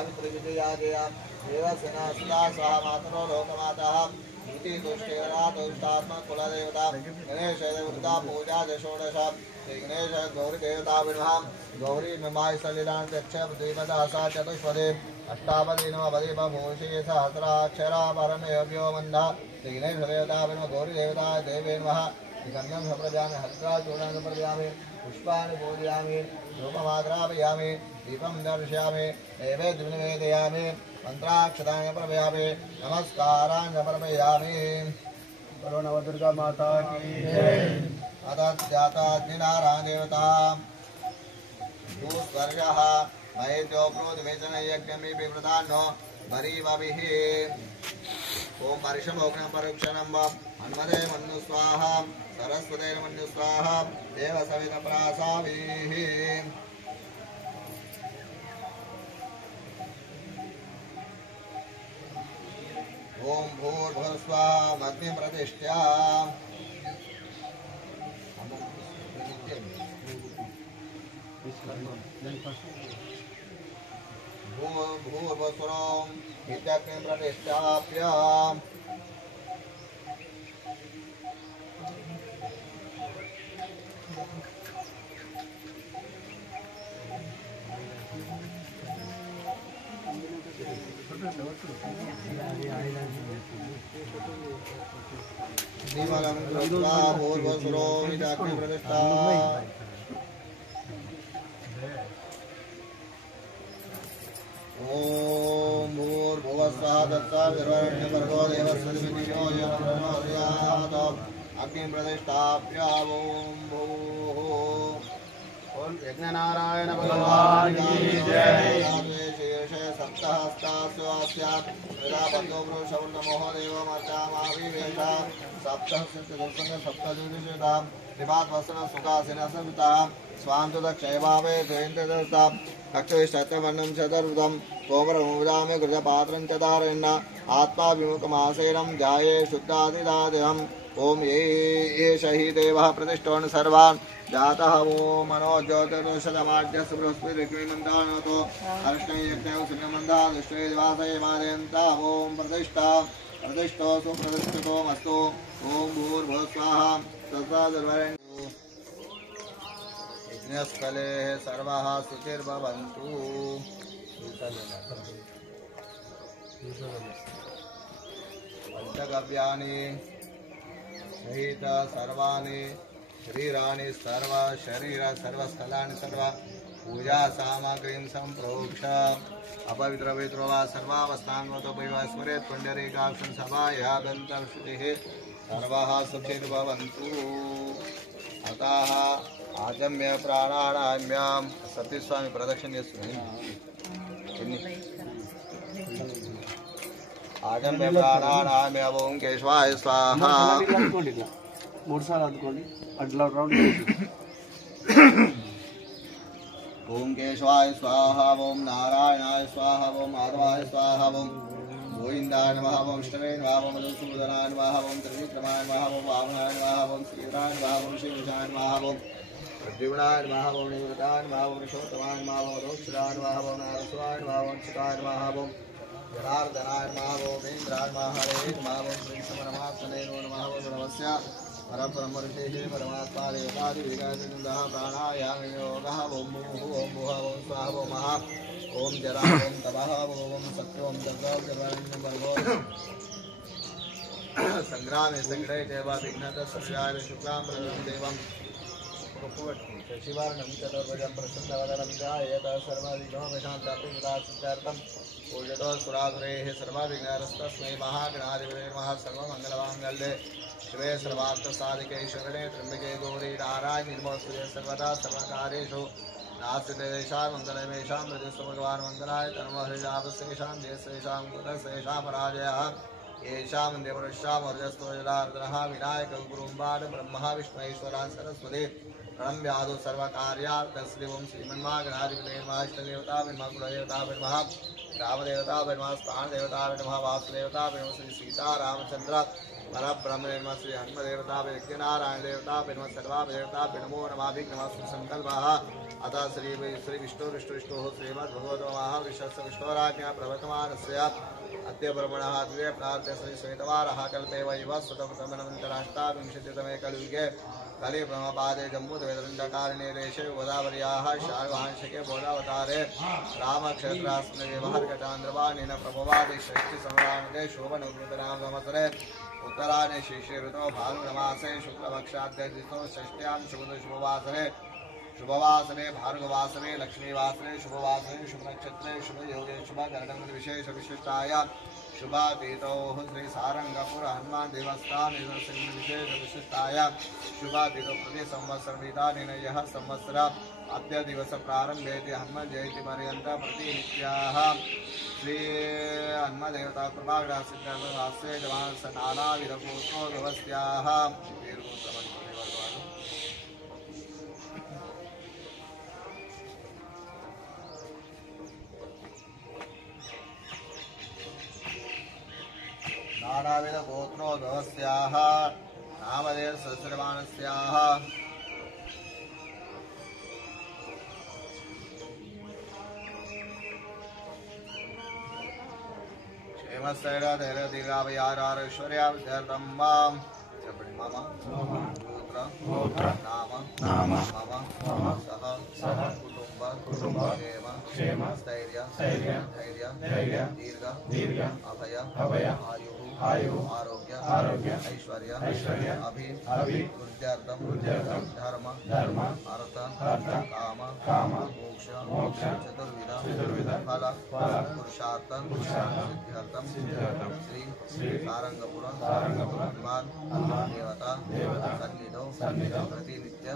सावित्री विजया जया देवसेना सुधा स्वाहा मातरो लोकमाता इति दुष्टेरातुष्टात्मा कुलदेवता गणेश देवता पूजा षोडश श्री गणेश गौरी देवता विर्मः गौरी मिमाय सलिलान दक्ष द्विपदासा चतुष्पदे अष्टापदी नवपदी भूषि सहस्राक्षरा परमे व्योमन्धा श्री गणेश देवता विर्मः गौरी देवता देवे नमः गम्यं संप्रजामि हस्त्राचूर्णं संप्रजामि पुष्पाणि पूजयामि धूपमाग्रापयामि दीपं दर्शयामि नैवेद्यं निवेदयामि मंत्राक्षतानि प्रभयामि नमस्कारान् समर्पयामि। बोलो नवदुर्गा माता की जय। अदज्ञाताग्निनारायण देवता दुस्वर्गः महेन्द्रो प्रोद्वेचन यज्ञमि विवृतान्नो भरीवभिः ओम परिशमोग्नं परोक्षणं हन्मदे मन्नु स्वाहा सरस्वते मन्नु स्वाहा देव सवित प्रासाभिः ओम भूर्भुवस्वाहा अग्नि प्रतिष्ठा भूर्भुवस्वरं इत्यग्नि प्रतिष्ठाप्य दीवालं कृत्वा भूर्भुवस्वरो इत्यग्नि प्रतिष्ठा ओम भूर्भुवस्वः तत्सवितुर्वरेण्यं देवस्य धीमहि यो न प्रचोदयात् अग्नि प्रतिष्ठाप्य ओम भूः ओम यज्ञनारायण भगवान की जय। सप्तहस्तास्वास्यात् प्रजापत्यो पुरुषवर्णमोह देवमर्चामाविवेशा सप्तहस्यदर्शनं सप्तज्योतिषेतां त्रिपादवसनं सुखासिनः सविता स्वान्तुदक्षयभावे द्वेन्द्रदत्तां अक्षयशतवर्णं चतुर्वृतं कोमरमुदामे घृतपात्रं च धारयन् आत्मा विमुखमासेनं ध्याये शुद्धादिदादिहम् ओम एष हि देवः प्रतिष्ठोन् सर्वान् जातः ओम मनोज्योतिर्दशतमाढ्यस्य बृहस्पतिर्क्रीमन्तानतो अर्ष्णयज्ञौ श्रीमन्दा दृष्टे दिवासये मादयन्ता ओम प्रतिष्ठो सुप्रतिष्ठितो मस्तु ओम भूर्भुवस्वाहा तत्सवितुर्वरेण्यं यज्ञस्थले सर्वः शुचिर्भवन्तु। पंचगव्यानि सहित सर्वाणि शरीराणि सर्व शरीर सर्वस्थलानि सर्व पूजा सामग्रीं संप्रोक्ष अपवित्रवित्रो वा सर्वावस्थान्वतोपैव स्मरेत् पुण्डरीकाक्षं सभाया गन्तर्श्रुतिः सर्वः सुखिर्भवन्तु। अतः आजम्य प्राणानाम्यां सतीस्वामी प्रदक्षिण्य आजम्य प्राणानाम्य ओम केशवाय स्वाहा మూడు సార్లు అందుకోండి అట్లా రౌండ్ ओम केशवाय स्वाहा ओम नारायणाय स्वाहा ओम माधवाय स्वाहा ओम गोविंदाय नमः ओम विष्णवे नमः ओम मधुसूदनाय नमः ओम त्रिविक्रमाय नमः ओम वामनाय नमः ओम श्रीधराय नमः ओम शिवशाय नमः ओम प्रद्युम्नाय नमः ओम निवृताय नमः ओम पुरुषोत्तमाय नमः ओम रोक्षराय नमः ओम नारस्वाय नमः ओम चिताय नमः ओम जनार्दनाय नमः ओम इंद्राय नमः हरे नमः ओम श्री परमात्मने नमः ओम नमस्य परब्रह्मऋषिः परमात्मा देवतादिविकासनिन्दः प्राणायाम योगः ओम भूः ओम भुवः ओम स्वाहा ओम महा ओम जरा ओम तपः ओम सत्योम तत्सवितुर्वरेण्यं भर्गो संग्रामे संग्रहे देवा विघ्नतः सर्वजाय शुक्लां प्रदं देवं शिवार्णं चतुर्भुजं प्रसन्नवदनं ध्यायेत् सर्वविघ्नोपशान्तप्रदासिद्ध्यर्थं पूजतो सुरासुरैः सर्वविघ्नहरस्तस्मै महागणाधिपते नमः सर्वमङ्गलमाङ्गल्ये शिवे सर्वार्थसाधिके शरणे त्र्यम्बके गौरी नारायणि नमोस्तुते सर्वदा सर्वकार्येषु नास्तिदेशां मङ्गलमेषां हृदयस्तु भगवान् मङ्गलाय तन्महृजापस्येषां देशेषां कुतस्येषां पराजयः येषां देवऋषां वर्जस्तो जलार्दनः विनायकं गुरुम्बाड ब्रह्मा विष्णुईश्वरान् सरस्वती प्रणम्यादो सर्वकार्यार्थस्त्रिवं श्रीमन्मागणाधिपते नमः इष्टदेवता विन्मः कुलदेवता विन्मः रामदेवता विन्मः स्थानदेवता विन्मः वासुदेवता विन्मः श्री सीता रामचन्द्र परब्रह्मणे नमः श्री हनुमदेवताभ्य यज्ञनारायण देवताभ्य नमः सर्वाभ्यदेवताभ्य नमो नमाभि नमः संकल्पः अतः श्री विष्णुः श्रीमद्भगवतो महाविश्वस्य विष्णोराज्ञा प्रवर्तमानस्य अद्य ब्रह्मणः द्वितीय प्रार्थ्य श्री श्वेतवारः कल्पे वैव स्वतंत्रतमे कलियुगे कलि ब्रह्मपादे जम्बूद्वैतरण्यकारिणे देशे गोदावर्याः शार्वांशिके बोधावतारे रामक्षेत्रास्मिन् व्यवहारकटान्द्रवाणेन प्रभवादि षष्ठिसंवत्सरे शोभनोत्तरां संवत्सरे उत्तरायणे शिशिर ऋतौ भानुरमासे शुक्लपक्षाद्यतिथौ षष्ट्यां शुभवासरे भार्गवासरे लक्ष्मीवासरे शुभवासरे शुभनक्षत्रे शुभयोगे शुभकरणं विशेष विशिष्टाय शुभातीतौ श्री सारंगपुर हनुमान देवस्थान विशेष विशिष्टाय शुभातीतौ प्रति संवत्सरमिदानीन यः संवत्सर अद्य दिवस प्रारंभेति हनुमान जयंती पर्यंत प्रतिनित्याः श्री हनुमदेवता कृपाग्रह सिद्धवास्य जवान नानाविध गोत्रोद्भवस्याः नानाविध गोत्रोद्भवस्याः नामधेय सहस्रमानस्याः क्षेमस्थैर्य धैर्य दीर्घाभयाराश्वर्याभिधर्तं मां मम गोत्र नाम मम सह कुटुंब क्षेम स्थैर्य धैर्य दीर्घ अभय आयु आरोग्य ऐश्वर्य अभिवृद्ध्यर्थं धर्म अर्थ काम मोक्ष चतुर्विध फल पुरुषार्थ सिद्ध्यर्थं श्री सारंगपुर हनुमान देवता सन्निधौ प्रतिनित्य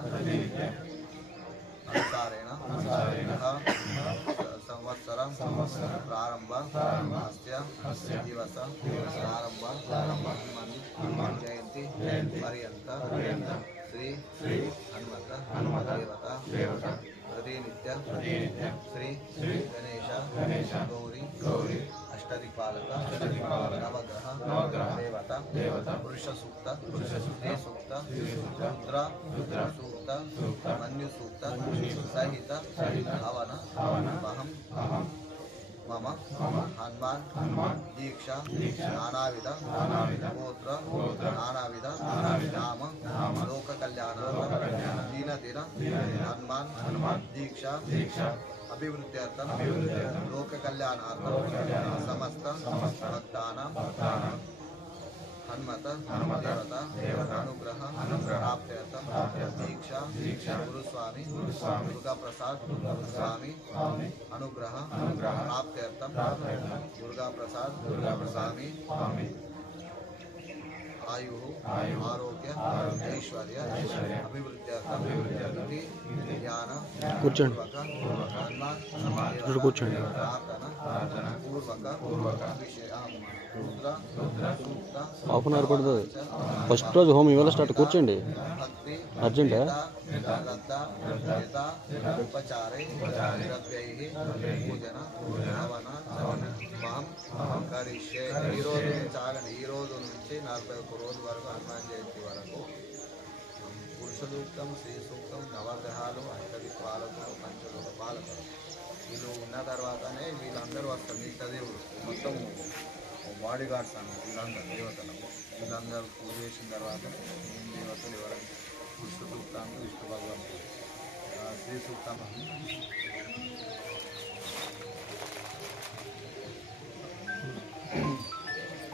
अनुसारेण संवत्सरं प्रारंभ अस्य दिवस प्रारंभ जयंती पर्यंत श्री हनुमत देवता प्रतिनित्य श्री गणेश गौरी अष्टदिक्पालक नवग्रह देवता पुरुष सूक्त स्त्री सूक्त रुद्र सूक्त मन्यु सूक्त सहित हवन अहम मम हनुमान दीक्षा नानाविध गोत्र नानाविध नाम लोक कल्याण दीन हनुमान दीक्षा अभिवृद्ध्यर्थं लोक कल्याणार्थं समस्त भक्तानां हनुमत देवता अनुग्रह प्राप्त्यर्थं दीक्षा गुरुस्वामी दुर्गा प्रसाद स्वामी अनुग्रह प्राप्त्यर्थं दुर्गा प्रसाद स्वामी आयु आरोग्य ऐश्वर्य अभिवृद्ध्यर्थं ज्ञान प्रार्थना पूर्वक హాఫ్ అన్ అవర్ పడుతుంది ఫస్ట్ రోజు హోమ్ ఇవాళ స్టార్ట్ కూర్చోండి అర్జెంటా ఉపచారే పూజన కరిష్యే ఈ రోజు నుంచి ఆగండి ఈ రోజు నుంచి 41 రోజు వరకు హనుమాన్ జయంతి వరకు పురుష సూక్తం శ్రీ సూక్తం నవగ్రహాలు అష్టదిక్పాలకులు పంచలోక పాలకులు వీళ్ళు ఉన్న తర్వాతనే వీళ్ళందరూ వస్తారు మిగతా దేవుడు మొత్తం బాడీ గార్డ్స్ అన్న వీళ్ళందరూ పూజ చేసిన తర్వాత దేవతలు ఎవరైనా విష్ణు సూక్తాన్ని విష్ణు భగవంతుడు శ్రీ సూక్తం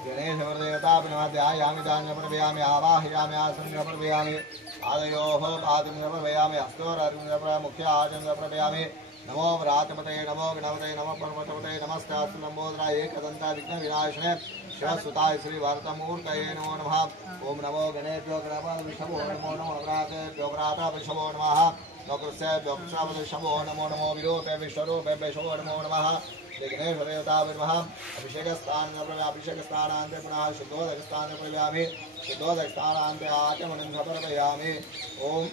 गणेशवरदेवतापनमाध्यायामि दान्यप्रभयामि आवाहयामि आसन्यप्रभयामि आदयोः पादम्यप्रभयामि हस्तोरमुख्य आचन्द्रप्रभयामि नमो व्रातपते नमो गणपते नमो पर्वतपते नमस्ते लंबोदरा एकदंता विघ्न विनाशने शिवसुताय श्री भारतमूर्तये नमो नमः ओम नमो गणेभ्यो गणपतिभ्यो नमो नमो व्रातेभ्यो व्राताभ्यो नमः नकृष्येभ्यो कृष्णाभ्यो नमो नमो विरूपे विश्वरूपेभ्यो नमो नमः विघ्नेश्वरदेवताभ्यो नमः अभिषेकस्थानान्ते पुनः शुद्धोदकस्थाने प्रयामि शुद्धोदकस्थानान्ते आचमनं समर्पयामि ओम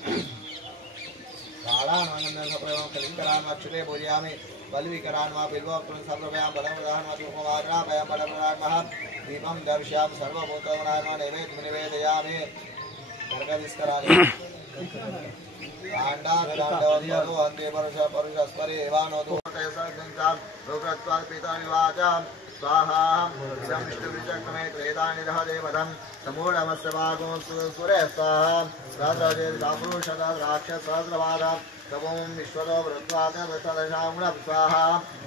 कलिंकरान्क्षते पूजयामि बलविकरान् वा बिल्वोक्तं सर्वभयां बलप्रदान् वा धूपवादनाभयां बलप्रदान् दीपं दर्श्यामि सर्वभूतगणानां नैवेद्यं निवेदयामि कर्गदिस्कराणि आण्डाभिराण्डवद्वरो हन्ते परुषस्परे एवानो दोहते सर्वं रुग्रत्वात् पितरिवाचां स्वाहा इदं विष्णुविचक्रमे त्रेदानि दहदेवधं समूढमस्य भागो सुरे स्वाहा सहस्रजे सापुरुषद राक्षसहस्रवादा तमों विश्वतो वृत्वाद दशदशामुणः स्वाहा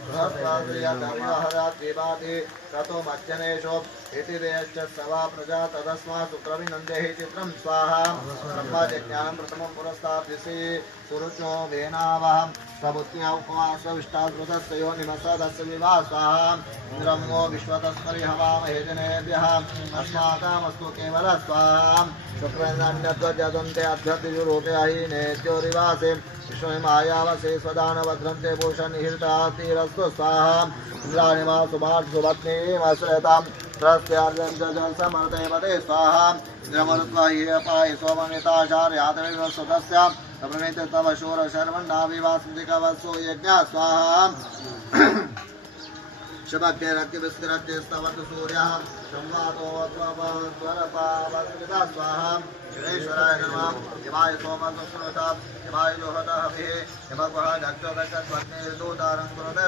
सहस्राद्रियधर्महरात्रिपाति ततो मज्जनेषु इति देयश्च सवा प्रजा तदस्मात् सुप्रविनन्देः चित्रं स्वाहा ब्रह्मज्ञानं प्रथमं पुरस्ताद्विषे सुरुचो वेनावः प्रभुत्या उपवासविष्टाद्रुतस्य यो निमसदस्य विवाह स्वाहा इन्द्रमो विश्वतस्परि हवामहे जनेभ्यः अस्माकमस्तु केवल स्वाहा शुक्रेन्द्राण्यध्वजदन्ते अध्वर्तिजुरूपे अहीनेत्योरिवासे विश्वमायावसे स्वदानभद्रन्ते भूषणनिहितातिरस्तु स्वाहा इन्द्राणि मा सुभाषुभत्नीमाश्रयतां प्रस्त्यार्जं च समर्थे पदे स्वाहा इन्द्रमरुत्वा ह्यपाहि सोमनिताचार्यातमेव सुतस्य प्रणीते तव शूरशर्मण्णाभिवासन्तिकवत्सो यज्ञा स्वाहा शबक्यरक्तिविस्तिरक्तिस्तवतु सूर्यः संवातो त्वरपावस्कृता स्वाहा शिवेश्वराय नमः शिवाय सोमसुश्रुता शिवाय जोहतः हविः शिवगुः दक्षगच्छत्वग्निर्दूतारं कुरुते